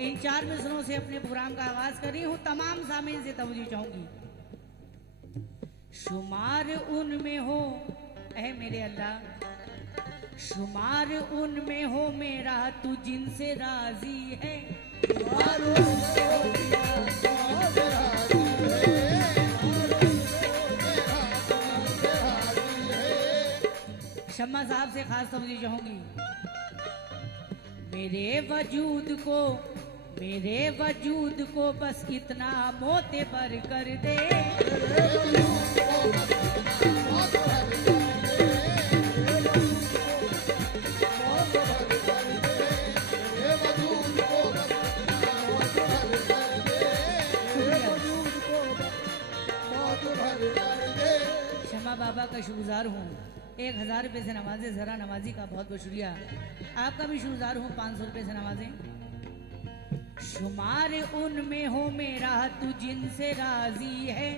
इन 4 मिसरों से अपने प्रोग्राम का आगाज कर रही हूँ। तमाम सामीन से तवज्जो चाहूंगी। शुमार उनमें हो ऐ मेरे अल्लाह, शुमार उनमें हो मेरा तू जिनसे राजी है। शम्मा साहब से खास तवज्जो चाहूंगी। मेरे वजूद को बस इतना मोतेबर कर दे। शम्मा बाबा का शुक्रगुजार हूँ। 1000 रुपये से नवाजे। जरा नवाजी का बहुत बहुत शुक्रिया। आपका भी शुक्रगुजार हूँ। 500 रुपये से नवाजें। शुमार उनमें हो मेरा तू जिनसे राजी है।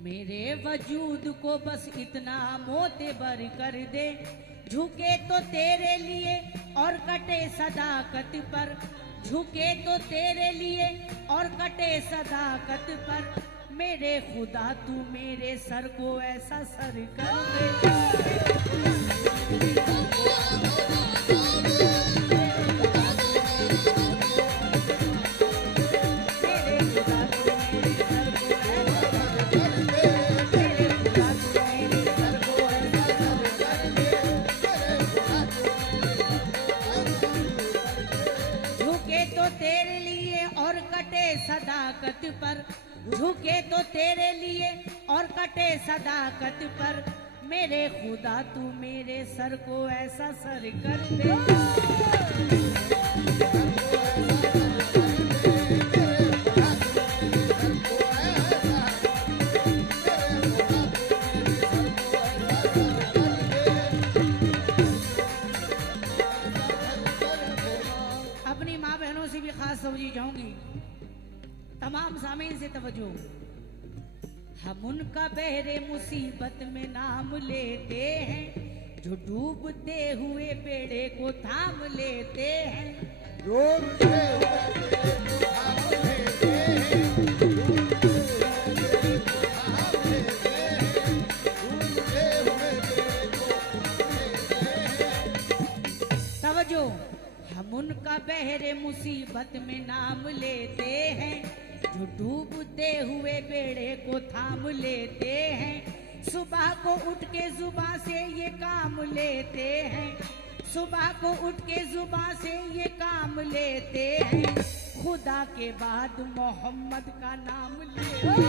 मेरे वजूद को बस इतना मोतेबर कर दे। झुके तो तेरे लिए और कटे सदाकत पर, झुके तो तेरे लिए और कटे सदाकत पर। मेरे खुदा तू मेरे सर को ऐसा सर कर दे। सदाकत पर, झुके तो तेरे लिए और कटे सदाकत पर। मेरे खुदा तू मेरे सर को ऐसा सर कर दे। अपनी माँ बहनों से भी खास तवज्जो चाहूंगी। तमाम सामीन से तवज्जो। हम उनका बहरे मुसीबत में नाम लेते हैं, जो डूबते हुए बेड़े को थाम लेते हैं। डूबते हुए बेड़े को थाम लेते हैं, डूबते हुए बेड़े को थाम लेते हैं, डूबते हुए बेड़े को थाम लेते हैं। तवज्जो। हम उनका बहरे मुसीबत में नाम लेते हैं, जो डूबते हुए बेड़े को थाम लेते हैं। सुबह को उठ के जुबां से ये काम लेते हैं, सुबह को उठ के जुबां से ये काम लेते हैं। खुदा के बाद मोहम्मद का नाम लेते हैं।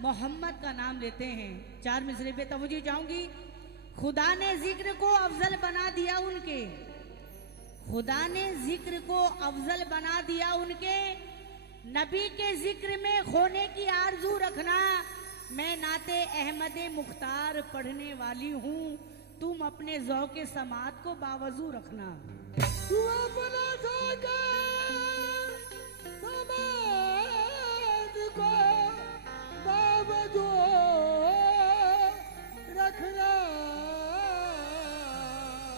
मोहम्मद का नाम लेते हैं। 4 मिसरे पे तवज्जो चाहूंगी। खुदा ने जिक्र को अफजल बना दिया उनके, खुदा ने जिक्र को अफजल बना दिया उनके। नबी के जिक्र में खोने की आरजू रखना। मैं नाते अहमद मुख्तार पढ़ने वाली हूँ, तुम अपने ज़ौक़े समात को बावजू रखना। तू अपना ज़ौक़े समात को बावजू रखना।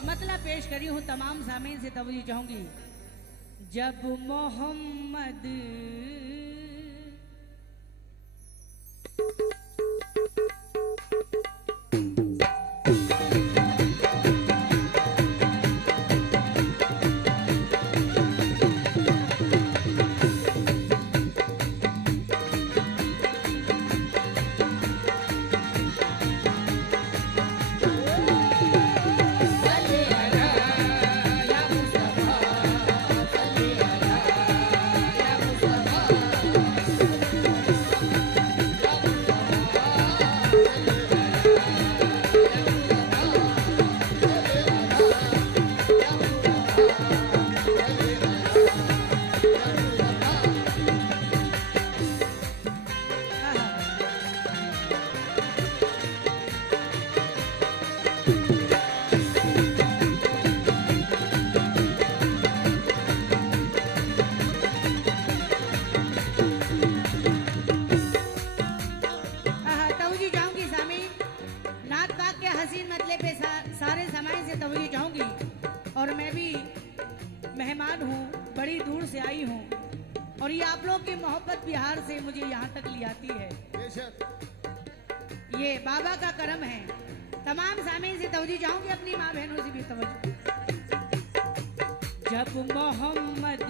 मतलब पेश करी हूँ। तमाम सामीन से तवज्जो चाहूंगी। जब मोहम्मद मेहमान हूँ, बड़ी दूर से आई हूँ और ये आप लोग की मोहब्बत बिहार से मुझे यहाँ तक ले आती है। ये बाबा का करम है। तमाम सामीन से तवज्जो चाहूंगी, अपनी माँ बहनों से भी तवज्जो। जब मोहम्मद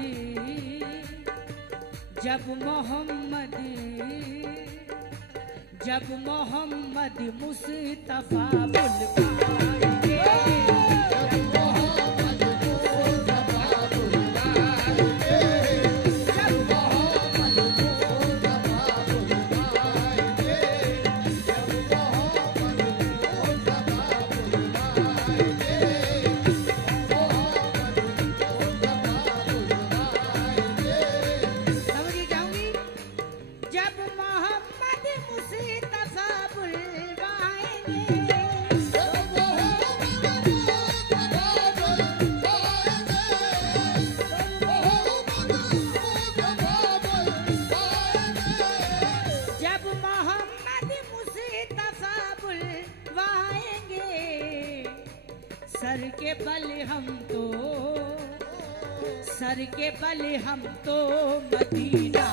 मुस्तफा बुलवाएंगे, सर के बल हम तो मदीना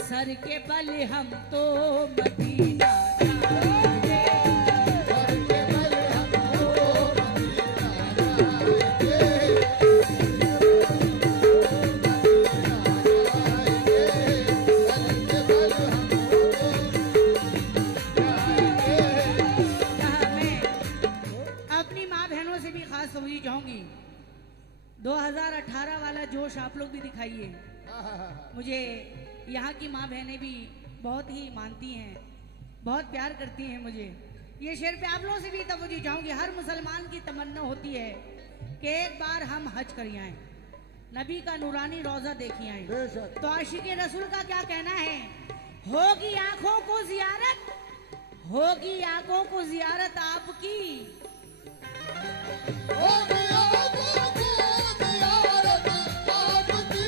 सर के बल हम तो मदीना अपनी माँ बहनों से भी खास समझी चाहूंगी। 2018 वाला जोश आप लोग भी दिखाइए। मुझे यहाँ की माँ बहनें भी बहुत ही मानती हैं, बहुत प्यार करती हैं मुझे। ये शेर पे आप लोगों से भी तवज्जो चाहूंगी। हर मुसलमान की तमन्ना होती है कि एक बार हम हज कर आएं, नबी का नूरानी रोजा देखी आएं। तो आशिक़े रसूल का क्या कहना है? होगी आंखों को जियारत, होगी आंखों को जियारत आपकी, होगी आंखों को जियारत आपकी,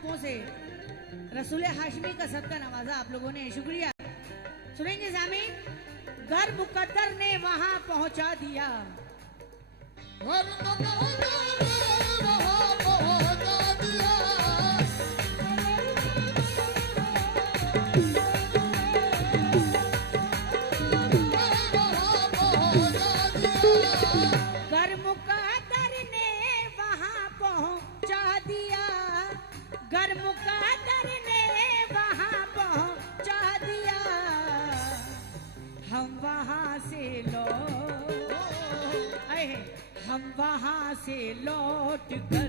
रूपों से रसूल हाशमी का सदका नवाजा आप लोगों ने, शुक्रिया। सुनेंगे सामी, घर मुकद्दर ने वहां पहुंचा दिया, हम वहां से लौट कर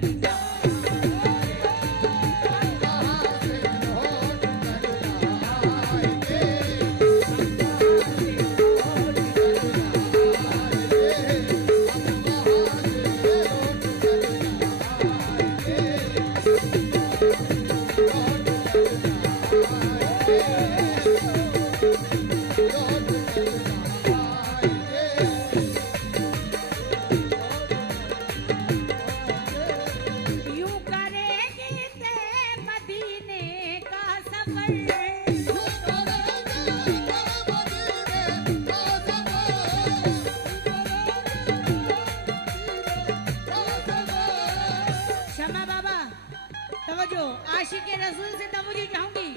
आशिक़े रसूल से तवज्जो चाहूंगी।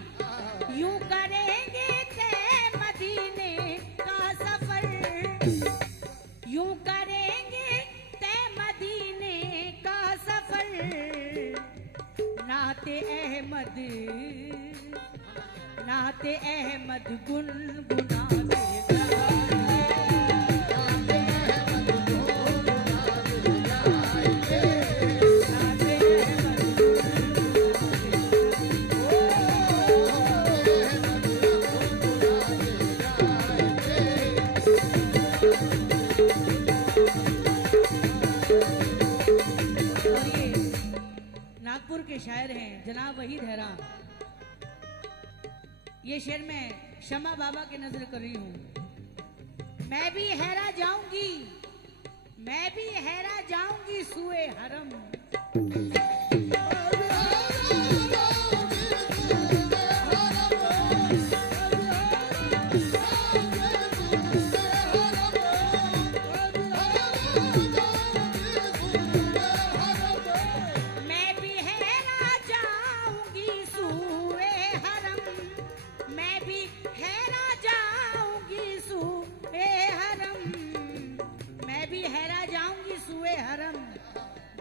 यूं करेंगे ते मदीने का सफर, यूं करेंगे ते मदीने का सफर, नाते अहमद गुनगुना के शायर हैं जनाब वहीद हैरान। ये शेर मैं शमा बाबा के नजर कर रही हूं। मैं भी हैरा जाऊंगी, मैं भी हैरा जाऊंगी सुए हरम,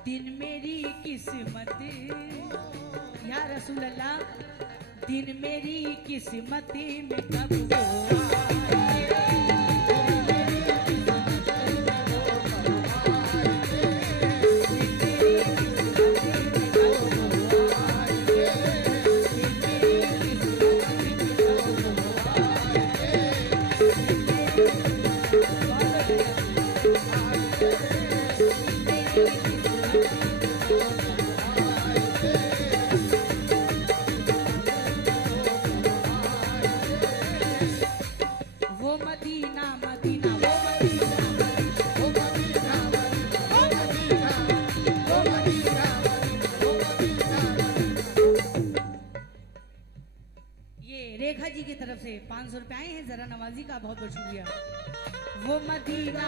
दिन मेरी किस्मत या रसूल अल्लाह, दिन मेरी किस्मत में कब वो रेखा जी की तरफ से 500 रुपए आए हैं, जरा नवाजी का बहुत बहुत शुक्रिया। वो मदीना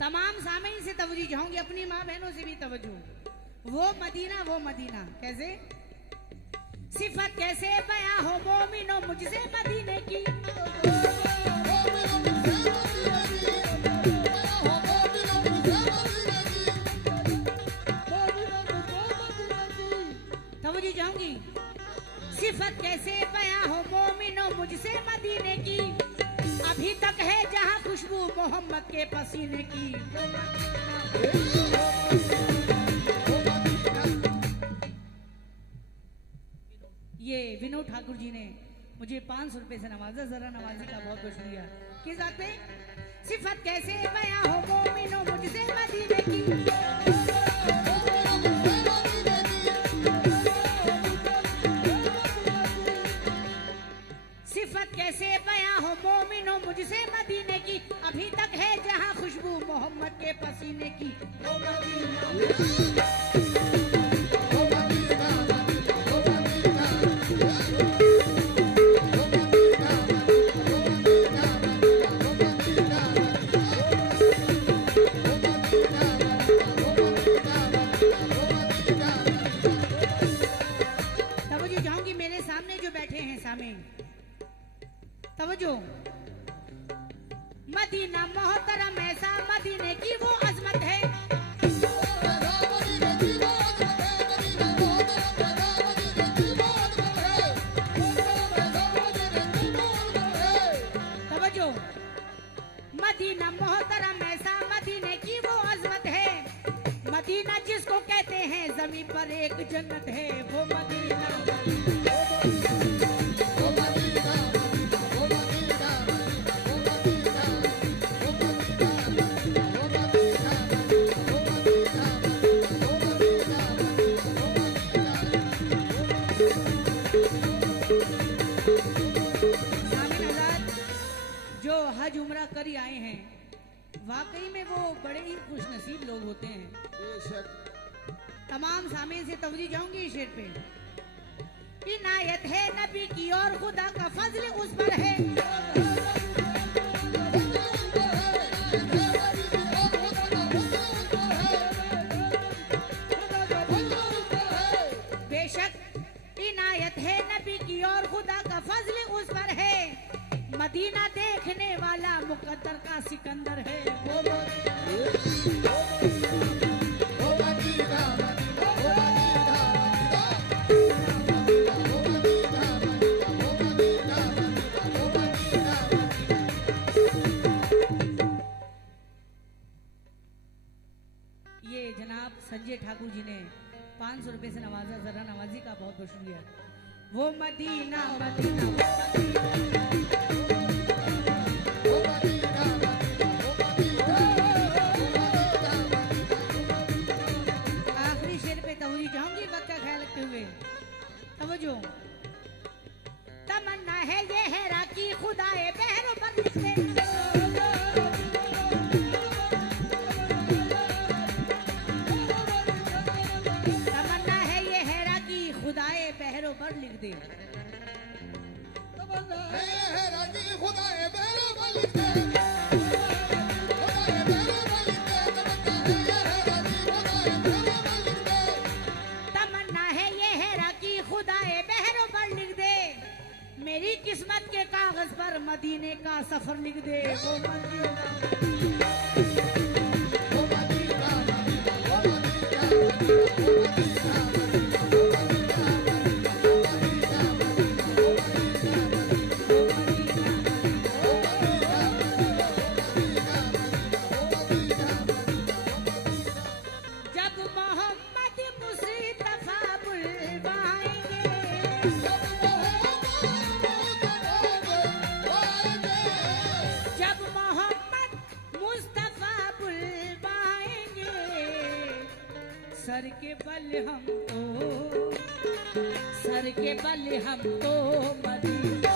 तमाम सामीन से तवज्जो चाहूंगी, अपनी माँ बहनों से भी तवज्जो। वो मदीना कैसे सिफत कैसे बयां हो मोमिनो मुझसे मदीने की, तवज्जो चाहूंगी। सिफत कैसे बयां हो मोमिनो मुझसे मदीने की, अभी तक है जहां खुशबू मोहम्मद के पसीने की। ये विनोद ठाकुर जी ने मुझे 500 रुपए से नवाजा, जरा नवाजी का बहुत बहुत शुक्रिया। किस बात पे? सिफत कैसे बयां हो मोमिनो मुझसे मदीने की, सिफत कैसे बयां हो मुझसे मदीने की, अभी तक है जहां खुशबू मोहम्मद के पसीने की। वो मदीना तवज्जो, मदीना मोहतरम ऐसा, मदीने की वो अजमत है। तवज्जो, मदीना मोहतरम ऐसा, मदीने की वो अजमत है। मदीना जिसको कहते हैं जमीन पर एक जन्नत है। वो मदीना हज उम्रा करी आए हैं, वाकई में वो बड़े ही खुशनसीब लोग होते हैं। तमाम सामीन से तवज्जो जाऊंगी इस शेर पे। इनायत है नबी की और खुदा का फजल उस पर है। बेशक इनायत है नबी की और खुदा का फजल उस पर है। मदीना देखने वाला मुकद्दर का सिकंदर है। वो मदीना, ये जनाब संजय ठाकुर जी ने 500 रुपए से नवाजा, जरा नवाजी का बहुत बहुत शुक्रिया। वो मदीना मदीना तमन्ना है ये हैरा की खुदाए बहरों पर लिखते। तमन्ना है ये हैरा की खुदाए बहरों पर लिख दे। तमन्ना है ये हैरा की खुदाए बहरों पर लिख दे। मेरी किस्मत के कागज पर मदीने का सफर लिख दे। वो मदीना सर के बल हम तो मदीना